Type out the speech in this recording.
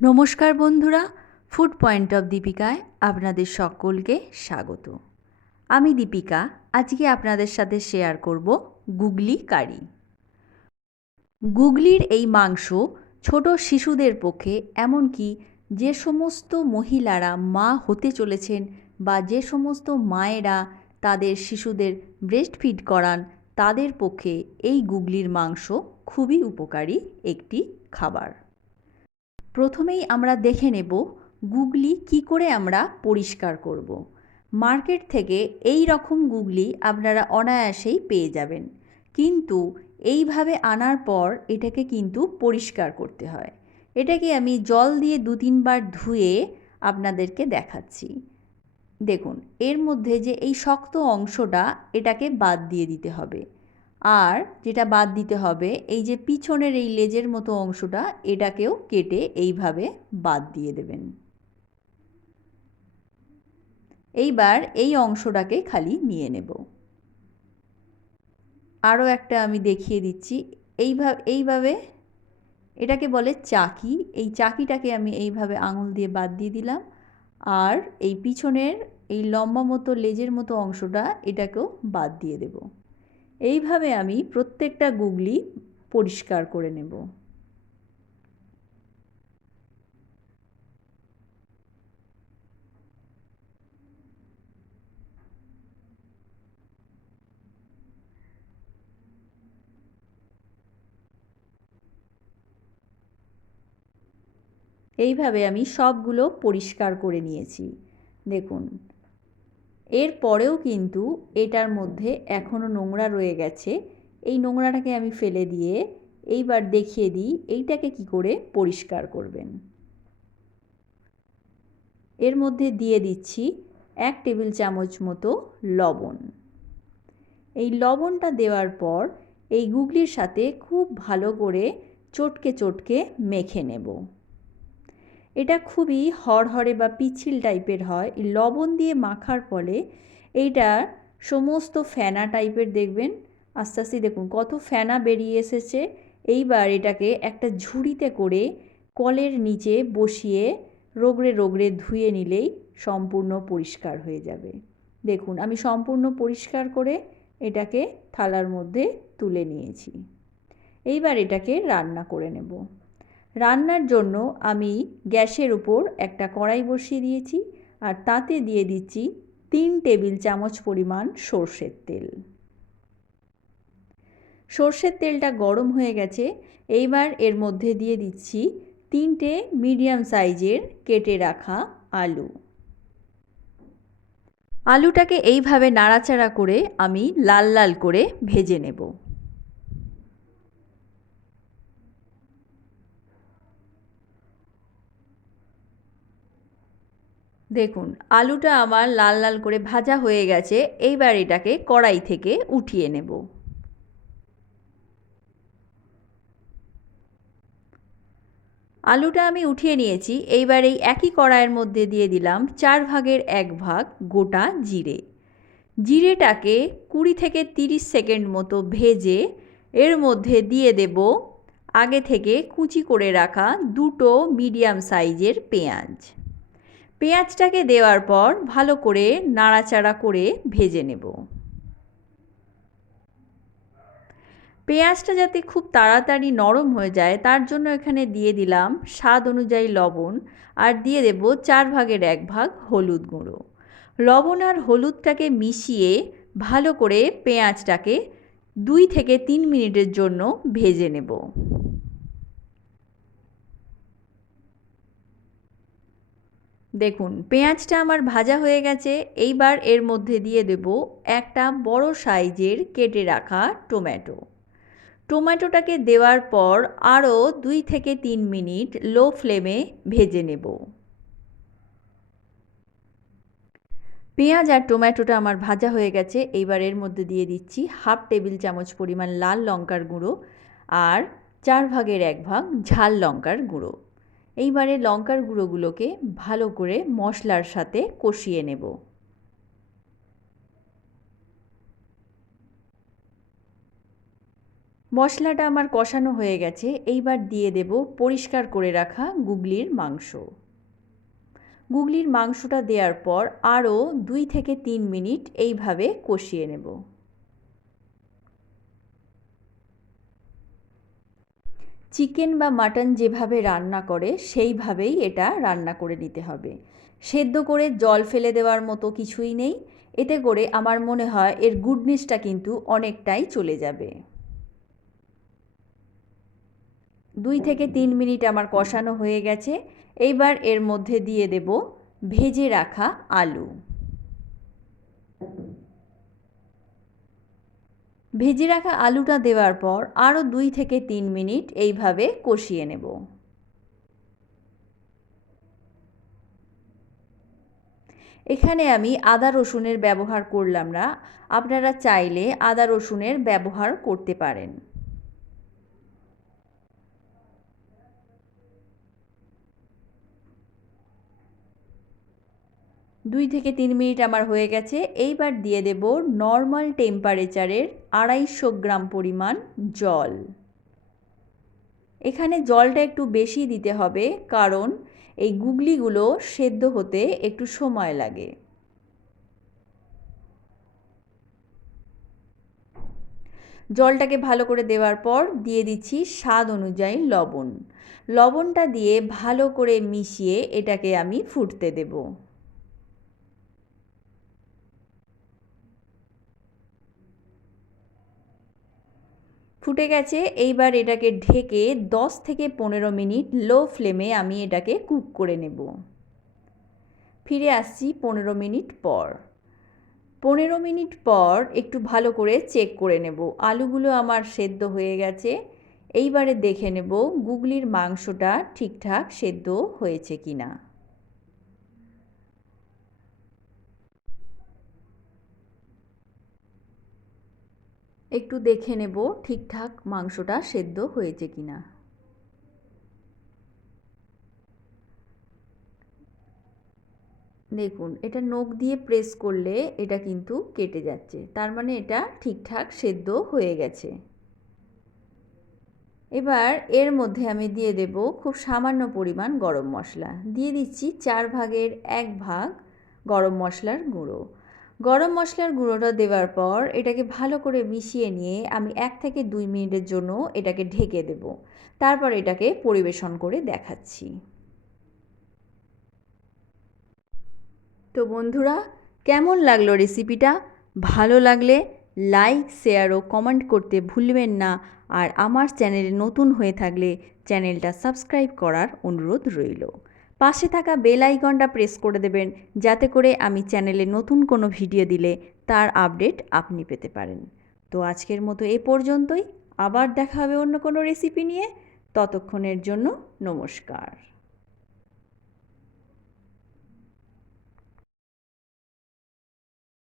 নমস্কার বন্ধুরা, food point of দীপিকায় আপনাদের সকলকে স্বাগত। আমি দীপিকা। আজকে আপনাদের সাথে শেয়ার করব গুগলি কারি। গুগলির এই মাংস ছোট শিশুদের পক্ষে, এমনকি যে সমস্ত মহিলারা মা হতে চলেছেন বা যে সমস্ত মায়েরা তাদের শিশুদের ব্রেস্ট ফিড করান, তাদের পক্ষে এই গুগলির মাংস খুবই উপকারী একটি খাবার। প্রথমেই আমরা দেখে নেব গুগলি কি করে আমরা পরিষ্কার করব। মার্কেট থেকে এই রকম গুগলি আপনারা অনায়াসেই পেয়ে যাবেন, কিন্তু এইভাবে আনার পর এটাকে কিন্তু পরিষ্কার করতে হয়। এটাকে আমি জল দিয়ে 2-3 বার ধুয়ে আপনাদেরকে দেখাচ্ছি। দেখুন, এর মধ্যে যে এই শক্ত অংশটা, এটাকে বাদ দিয়ে দিতে হবে। আর যেটা বাদ দিতে হবে, এই যে পিছনের এই লেজের মতো অংশটা, এটাকেও কেটে এইভাবে বাদ দিয়ে দেবেন। এইবার এই অংশটাকে খালি নিয়ে নেব। আরও একটা আমি দেখিয়ে দিচ্ছি। এইভাবে এটাকে বলে চাকি। এই চাকিটাকে আমি এইভাবে আঙুল দিয়ে বাদ দিয়ে দিলাম। আর এই পিছনের এই লম্বা মতো লেজের মতো অংশটা, এটাকেও বাদ দিয়ে দেব। এইভাবে আমি প্রত্যেকটা গুগলি পরিষ্কার করে নেব। এইভাবে আমি সবগুলো পরিষ্কার করে নিয়েছি। দেখুন, এর পরেও কিন্তু এটার মধ্যে এখনও নোংরা রয়ে গেছে। এই নোংরাটাকে আমি ফেলে দিয়ে এইবার দেখিয়ে দিই এইটাকে কি করে পরিষ্কার করবেন। এর মধ্যে দিয়ে দিচ্ছি 1 টেবিল চামচ মতো লবণ। এই লবণটা দেওয়ার পর এই গুগলির সাথে খুব ভালো করে চটকে চটকে মেখে নেব। এটা খুবই হরহরে বা পিচ্ছিল টাইপের হয়। এই লবণ দিয়ে মাখার ফলে এইটার সমস্ত ফেনা টাইপের দেখবেন আস্তে আস্তে, দেখুন কত ফেনা বেরিয়ে এসেছে। এইবার এটাকে একটা ঝুড়িতে করে কলের নিচে বসিয়ে রগড়ে রগড়ে ধুয়ে নিলেই সম্পূর্ণ পরিষ্কার হয়ে যাবে। দেখুন, আমি সম্পূর্ণ পরিষ্কার করে এটাকে থালার মধ্যে তুলে নিয়েছি। এইবার এটাকে রান্না করে নেব। রান্নার জন্য আমি গ্যাসের উপর একটা কড়াই বসিয়ে দিয়েছি, আর তাতে দিয়ে দিচ্ছি 3 টেবিল চামচ পরিমাণ সর্ষের তেল। সর্ষের তেলটা গরম হয়ে গেছে। এইবার এর মধ্যে দিয়ে দিচ্ছি 3টে মিডিয়াম সাইজের কেটে রাখা আলু। আলুটাকে এইভাবে নাড়াচাড়া করে আমি লাল লাল করে ভেজে নেব। দেখুন, আলুটা আমার লাল লাল করে ভাজা হয়ে গেছে। এইবার এটাকে কড়াই থেকে উঠিয়ে নেব। আলুটা আমি উঠিয়ে নিয়েছি। এইবার এই একই কড়াইয়ের মধ্যে দিয়ে দিলাম 4 ভাগের 1 ভাগ গোটা জিরে। জিরেটাকে 20 থেকে 30 সেকেন্ড মতো ভেজে এর মধ্যে দিয়ে দেব আগে থেকে কুচি করে রাখা 2টো মিডিয়াম সাইজের পেঁয়াজ। পেঁয়াজটাকে দেওয়ার পর ভালো করে নাড়াচাড়া করে ভেজে নেব। পেঁয়াজটা যাতে খুব তাড়াতাড়ি নরম হয়ে যায়, তার জন্য এখানে দিয়ে দিলাম স্বাদ অনুযায়ী লবণ, আর দিয়ে দেব 4 ভাগের 1 ভাগ হলুদ গুঁড়ো। লবণ আর হলুদটাকে মিশিয়ে ভালো করে পেঁয়াজটাকে 2 থেকে 3 মিনিটের জন্য ভেজে নেব। দেখুন, পেঁয়াজটা আমার ভাজা হয়ে গেছে। এইবার এর মধ্যে দিয়ে দেব একটা বড় সাইজের কেটে রাখা টমেটো। টমেটোটাকে দেওয়ার পর আরও 2 থেকে 3 মিনিট লো ফ্লেমে ভেজে নেব। পেঁয়াজ আর টমেটোটা আমার ভাজা হয়ে গেছে। এইবার এর মধ্যে দিয়ে দিচ্ছি 1/2 টেবিল চামচ পরিমাণ লাল লঙ্কার গুঁড়ো আর 4 ভাগের 1 ভাগ ঝাল লঙ্কার গুঁড়ো। এইবারে লঙ্কার গুঁড়োগুলোকে ভালো করে মশলার সাথে কষিয়ে নেব। মশলাটা আমার কষানো হয়ে গেছে। এইবার দিয়ে দেব পরিষ্কার করে রাখা গুগলির মাংস। গুগলির মাংসটা দেওয়ার পর আরও 2 থেকে 3 মিনিট এইভাবে কষিয়ে নেব। চিকেন বা মাটন যেভাবে রান্না করে সেইভাবেই এটা রান্না করে নিতে হবে। সেদ্ধ করে জল ফেলে দেওয়ার মতো কিছুই নেই। এতে করে আমার মনে হয় এর গুডনেসটা কিন্তু অনেকটাই চলে যাবে। 2 থেকে 3 মিনিট আমার কষানো হয়ে গেছে। এইবার এর মধ্যে দিয়ে দেব ভেজে রাখা আলু। ভেজে রাখা আলুটা দেওয়ার পর আরও 2 থেকে 3 মিনিট এইভাবে কষিয়ে নেব। এখানে আমি আদা রসুনের ব্যবহার করলাম না। আপনারা চাইলে আদা রসুনের ব্যবহার করতে পারেন। দুই থেকে 3 মিনিট আমার হয়ে গেছে। এইবার দিয়ে দেব নর্মাল টেম্পারেচারের 250 গ্রাম পরিমাণ জল। এখানে জলটা একটু বেশি দিতে হবে, কারণ এই গুগলিগুলো সেদ্ধ হতে একটু সময় লাগে। জলটাকে ভালো করে দেওয়ার পর দিয়ে দিচ্ছি স্বাদ অনুযায়ী লবণ। লবণটা দিয়ে ভালো করে মিশিয়ে এটাকে আমি ফুটতে দেব। ফুটে গেছে। এইবার এটাকে ঢেকে 10 থেকে 15 মিনিট লো ফ্লেমে আমি এটাকে কুক করে নেব। ফিরে আসছি 15 মিনিট পর। 15 মিনিট পর একটু ভালো করে চেক করে নেব। আলুগুলো আমার সেদ্ধ হয়ে গেছে। এইবারে দেখে নেব গুগলির মাংসটা ঠিকঠাক সেদ্ধ হয়েছে কিনা। একটু দেখে নেব ঠিকঠাক মাংসটা সেদ্ধ হয়েছে কিনা। দেখুন, এটা নখ দিয়ে প্রেস করলে এটা কিন্তু কেটে যাচ্ছে, তার মানে এটা ঠিকঠাক সেদ্ধ হয়ে গেছে। এবার এর মধ্যে আমি দিয়ে দেব খুব সামান্য পরিমাণ গরম মশলা। দিয়ে দিচ্ছি 4 ভাগের 1 ভাগ গরম মশলার গুঁড়ো। গরম মশলার গুঁড়োটা দেওয়ার পর এটাকে ভালো করে মিশিয়ে নিয়ে আমি 1 থেকে 2 মিনিটের জন্য এটাকে ঢেকে দেব। তারপর এটাকে পরিবেশন করে দেখাচ্ছি। তো বন্ধুরা, কেমন লাগলো রেসিপিটা? ভালো লাগলে লাইক, শেয়ার ও কমেন্ট করতে ভুলবেন না। আর আমার চ্যানেলে নতুন হয়ে থাকলে চ্যানেলটা সাবস্ক্রাইব করার অনুরোধ রইল। পাশে থাকা বেল আইকনটা প্রেস করে দেবেন, যাতে করে আমি চ্যানেলে নতুন কোনো ভিডিও দিলে তার আপডেট আপনি পেতে পারেন। তো আজকের মতো এ পর্যন্তই। আবার দেখা হবে অন্য কোনো রেসিপি নিয়ে। ততক্ষণের জন্য নমস্কার।